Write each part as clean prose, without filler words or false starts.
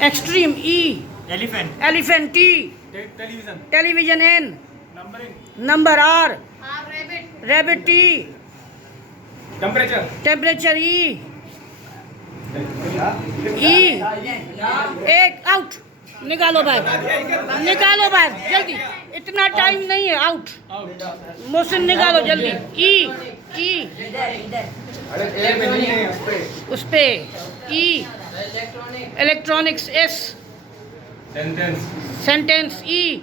Extreme E. Elephant. Elephant T. Television. Television N. Numbering. Number R. Rabbit. Rabbit T. Temperature. Temperature E. E. एक out निकालो बाहर, निकालो बाहर जल्दी, इतना टाइम नहीं है, आउट। मोहसिन निकालो जल्दी। ई ई उस पे E. Electronics S. Sentence E.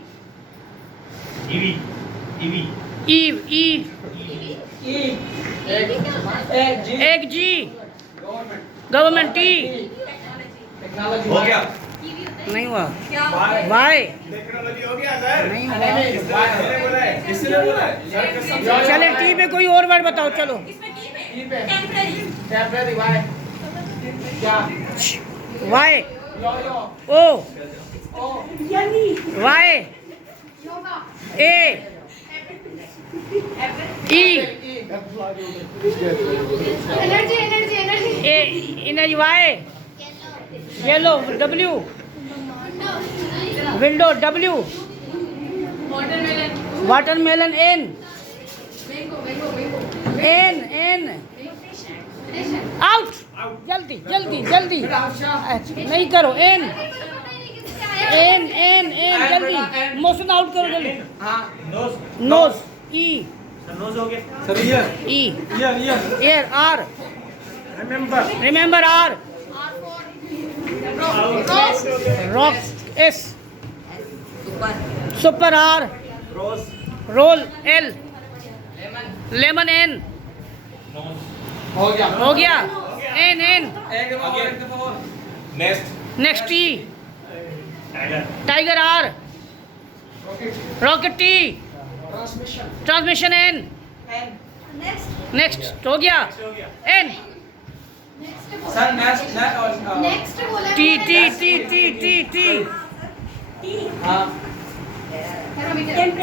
E एक जी। Government T. हो गया। नहीं हुआ। वाई टेक्नोलॉजी हो गया सर। नहीं हुआ। किसने बोला है? किसने बोला है? चले टी पे कोई और वर्ड बताओ। चलो Y O Y A E Energy. A energy Y. Yellow W. Window W. Watermelon N. N out. जल्दी नहीं करो। एन जल्दी। मोशन आउट करो जल्दी। नोज ई। नोज हो गया sir. Ear air R. Remember R. Rock S. Super R. Roll L. Lemon N. हो गया। N next T. Tiger R. Rocket T. Transmission N. Next हो गया। एन Next बोला। T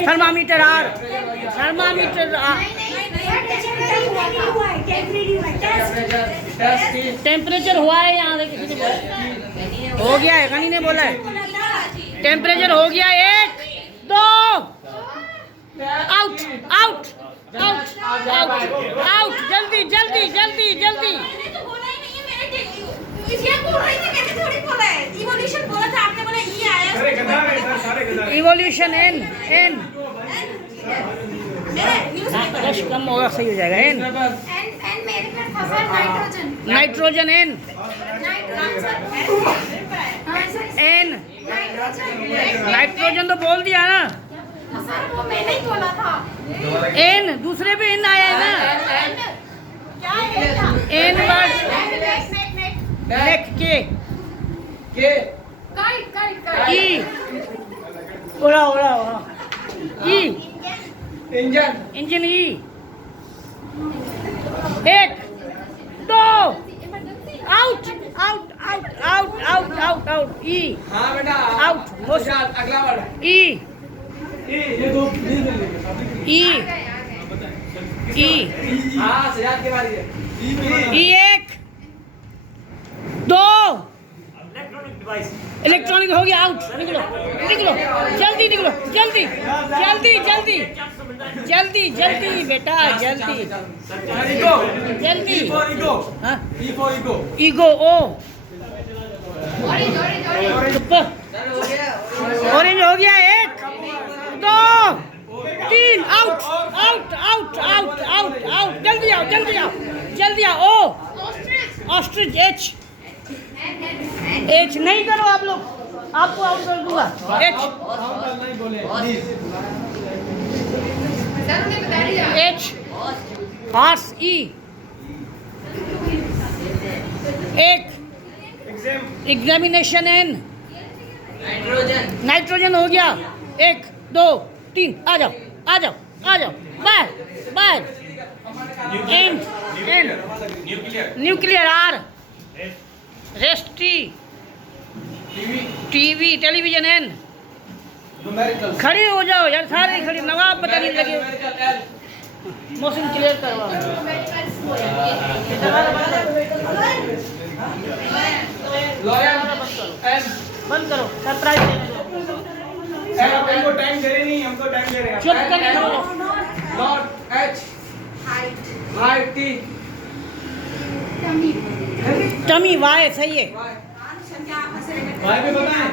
thermometer R. टेम्परेचर हुआ है यहाँ से, किसी ने हो गया है, कहीं ने बोला है। टेम्परेचर हो गया। 1 2 आउट। जल्दी मैंने तो बोला ही नहीं है, मैंने बोल रही थी, मैंने थोड़ी बोला है। इवोल्यूशन बोला था आपने, बोला ई आया। सारे गधा है सर, सारे गधा है। Evolution N. मेरे न्यूज़ पेपर रश कम होगा, सही हो जाएगा। एन एन मेरे पर था sir. Nitrogen N. N nitrogen तो बोल दिया ना सर, वो मैंने ही बोला था। एन दूसरे पे एन आया है ना। क्या है? एन वर्ड नेक के ई। उड़ा ई। इंजन ई। 1 2 आउट ई। हाँ बेटा आउट। अगला वर्ड ई हाँ सजाद के बारे में ई 1 2 इलेक्ट्रॉनिक डिवाइस। इलेक्ट्रॉनिक हो गया। आउट। निकलो जल्दी बेटा जल्दी। हाँ ईगो ओ। ऑरेंज हो गया। 1 2 3 आउट। जल्दी आओ। ओ ऑस्ट्रिच एच नहीं करो आप लोग, आपको आउट कर दूंगा। H horse E. 1 examination N. Nitrogen हो गया। 1 2 3 आ जाओ बाहर। N nuclear R. Rest TV television N. खड़े हो जाओ यार, सारे खड़े। नवाब पता नहीं लगे। मोशन क्लियर करवा। लॉयल बंद करो सरप्राइज देने दो सर आप हमको टाइम दे रहे नहीं, हमको टाइम दे रहे हैं। चुप करके बोलो not H height T tummy Y सही है भाई भी बताएं।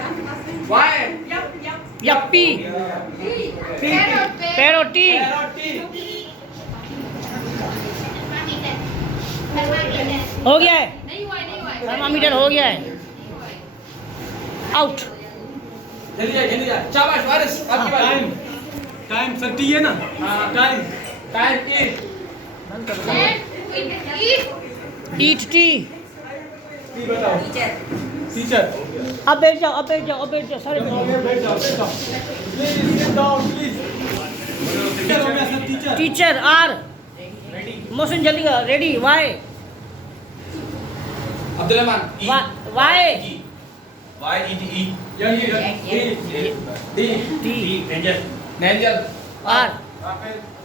वाई यप्पी पैरोटी हो गया है थर्मामीटर हो गया है आउट जल्दी जा शाबाश वारिस आपकी बारी। टाइम टाइम सर टी है ना? हाँ time time eat eat T T बताओ। टीचर अब बैठ जाओ सारे बैठ जाओ। बैठ जाओ please sit down please. Teacher हो गया sir teacher. Teacher R motion जल्दी करो ready Y Abdul Rahman Y D T नेंजल आर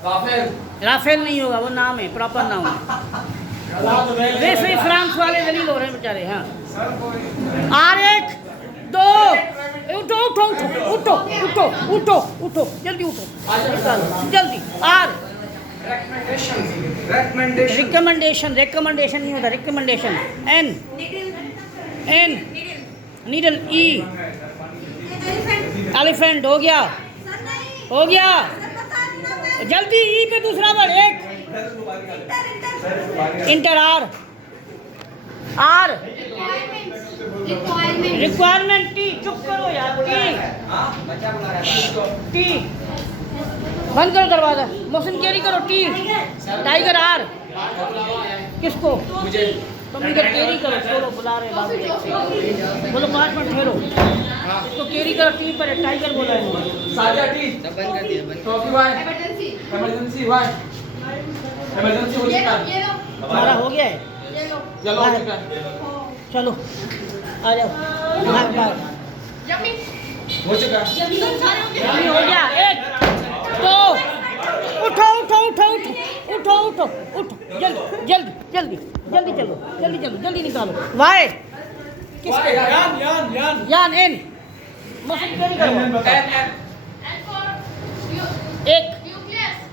राफेल राफेल नहीं होगा वो नाम है प्रॉपर नाम है वैसे ही फ्रांस वाले दलील हो रहे हैं बेचारे हाँ आर एक दो उठो उठो उठो उठो उठो उठो जल्दी उठो जल्दी आर रिकमेंडेशन नहीं होता रिकमेंडेशन एन नीडल ई एलिफेंट हो गया जल्दी ई पे दूसरा वर्ड एक इंटर आर रिक्वायरमेंट टी चुप करो यार टी बंद करो दरवाजा मोशन कैरी करो टी टाइगर आर किसको मुझे तुम इधर कैरी करो छोड़ो बुला रहे बाबू बोलो 5 मिनट ठहरो इसको कैरी करो टी पर टाइगर बोला है साजा टी बंद कर दिया trophy Y emergency Y emergency हो चुका है हमारा हो गया है चलो हो चुका है चलो आ जाओ बाहर हो चुका है अभी हो गया एक दो उठो जल्दी चलो जल्दी निकालो वाई यान एन मोशन कैरी करो एक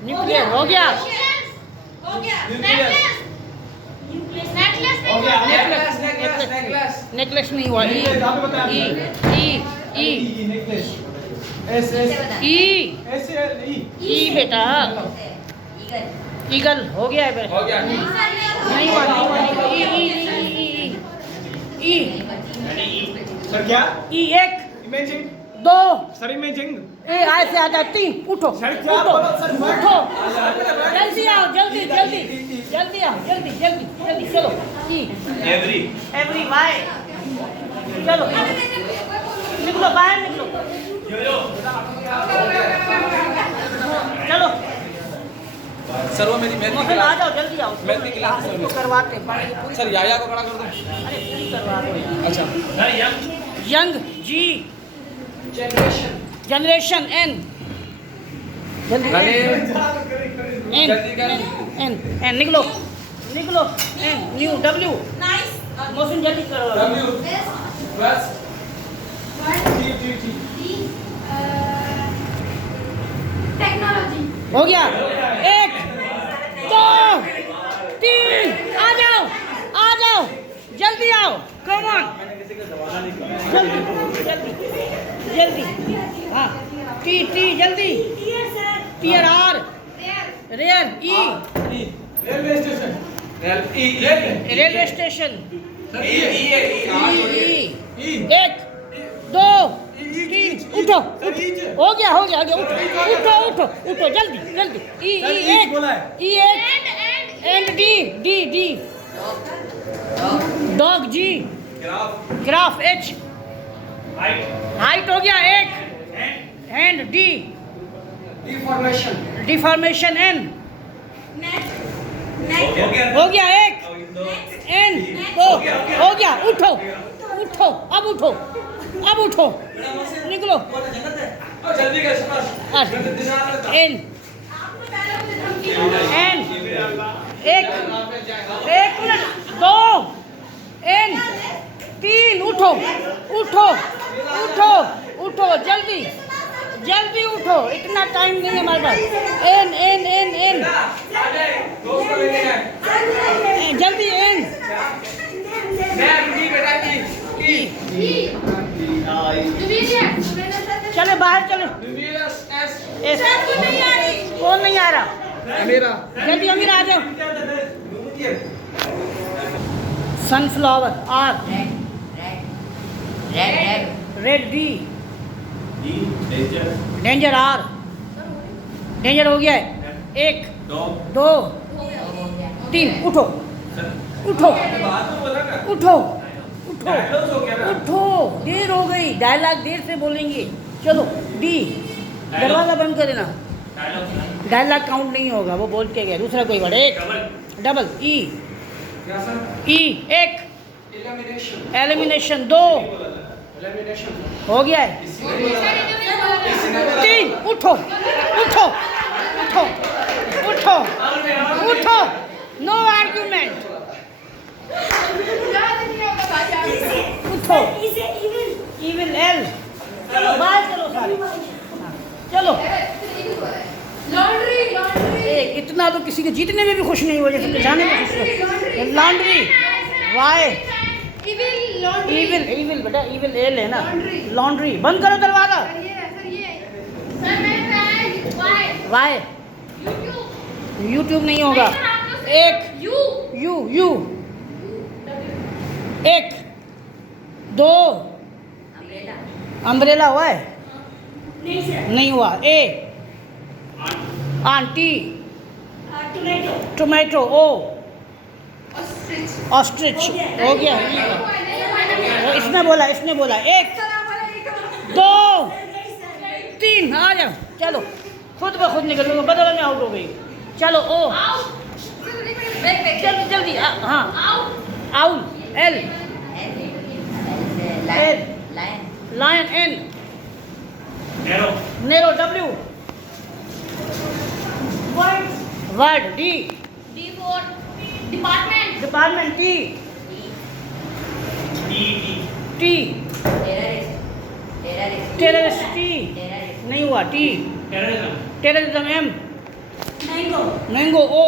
न्यूक्लियर हो गया नेकलेस नहीं हुआ ई बेटा ईगल हो गया है हो गया नहीं हुआ ई सर क्या? ई एक इमेजिंग दो सर इमेजिंग ए आए से आता 3 उठो सर क्या बोलो सर उठो जल्दी आओ जल्दी चलो ई एवरी वाई चलो निकलो बाहर निकलो चलो सर वो मेरी मोहन आ जाओ जल्दी आओ मैं भी क्लास में इसको करवाते हैं सर याया को खड़ा कर दो अरे पूरी करवा दो अच्छा यंग जी जनरेशन एन जल्दी एन एन निकलो एन न्यू डब्ल्यू मोशन जल्दी करो डब्ल्यू बस टेक्नोलॉजी हो गया 1 2 3 आ जाओ जल्दी आओ कम ऑन जल्दी हाँ टी जल्दी tear R rare E railway station एक दो तीन उठो हो गया उठो जल्दी ई एक end D dog G graph H height हो गया एक हैंड डी डिफॉर्मेशन एन हो गया एक एन दो हो गया उठो अब उठो निकलो जल्दी कर एन एक मिनट 2 एन 3 उठो उठो उठो जल्दी जल्दी उठो, इतना टाइम नहीं है हमारे पास। एन एन एन एन दोस्त को लेके जाए जल्दी एन मैं डी बेटा की चले बाहर चले। न्यूमिरस एस एस नहीं आ रही। कौन नहीं आ रहा? मेरा जल्दी अमीर आ जाओ। Sunflower R red D danger R danger हो गया है। 1 2 3 उठो उठो उठो उठो उठो, देर हो गई, डायलॉग देर से बोलेंगे। चलो डी दरवाजा बंद कर देना, डायलॉग काउंट नहीं होगा, वो बोल के गया। दूसरा कोई वर्ड 1 डबल ई ई 1 एलिमिनेशन 2 हो गया है। 3 उठो उठो उठो उठो उठो, नो आर्ग्यूमेंट, उठो। इविल एल बाहर चलो सारे, हाँ, चलो। एक इतना तो किसी के जीतने में भी खुश नहीं हुआ जैसे जाने में खुश हो। लॉन्ड्री वाई इविल इविल बेटा इविल एल है ना। लॉन्ड्री बंद करो दरवाजा। वाई यूट्यूब नहीं होगा। 1 यू यू 1 2 अम्ब्रेला हुआ है नहीं हुआ। ए आंटी टोमेटो ओ ऑस्ट्रिच हो गया। इसने बोला 1 2 3 आ जाओ। चलो खुद ब खुद निकल लो, बदल में आउट हो गई। चलो ओ जल्दी जल्दी हाँ owl L L lion N narrow W word D department T T terrorist T नहीं हुआ। T terrorism M mango O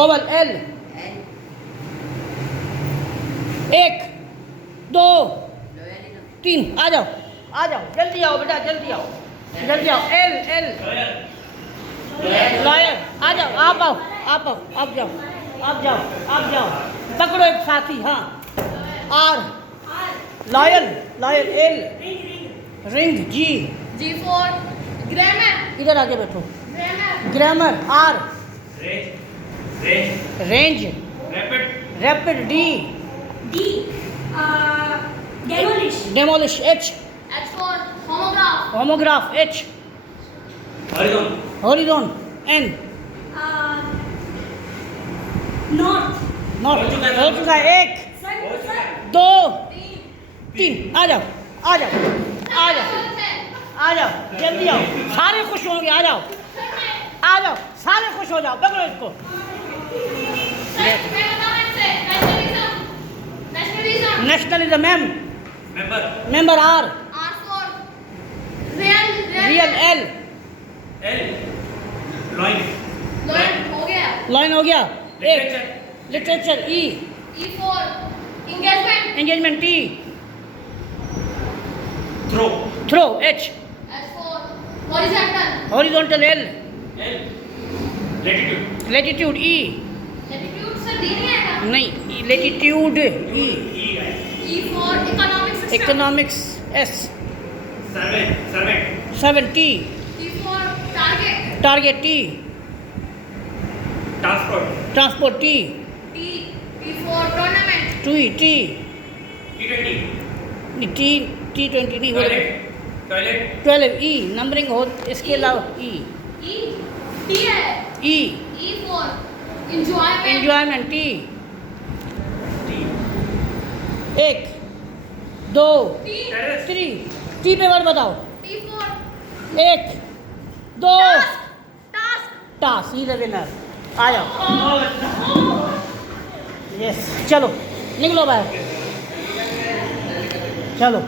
oval L 1 2 3 आ जाओ जल्दी आओ बेटा जल्दी आओ एल एल लॉयर आ जाओ आप जाओ पकड़ो एक साथी। हाँ R loyal L ring G इधर आके बैठो। Grammar R range rapid D demolish H homograph H horizon N north हो चुका है। 1 2 3 आ जाओ जल्दी आओ, सारे खुश होंगे। आ जाओ सारे खुश हो जाओ। पकड़ो इसको। Nationalism M member R real L lion हो गया। 1 literature E engagement T throw H horizontal L latitude E नहीं latitude E economics S 7 T target T transport T T20 नहीं हो रहा। 12 ई नंबरिंग हो इसके अलावा ई एंजॉयमेंट टी 1 2 3 टी पे वर्ड बताओ। 1 2 टास्क ही विनर आ जाओ। यस चलो निकलो बाहर। चलो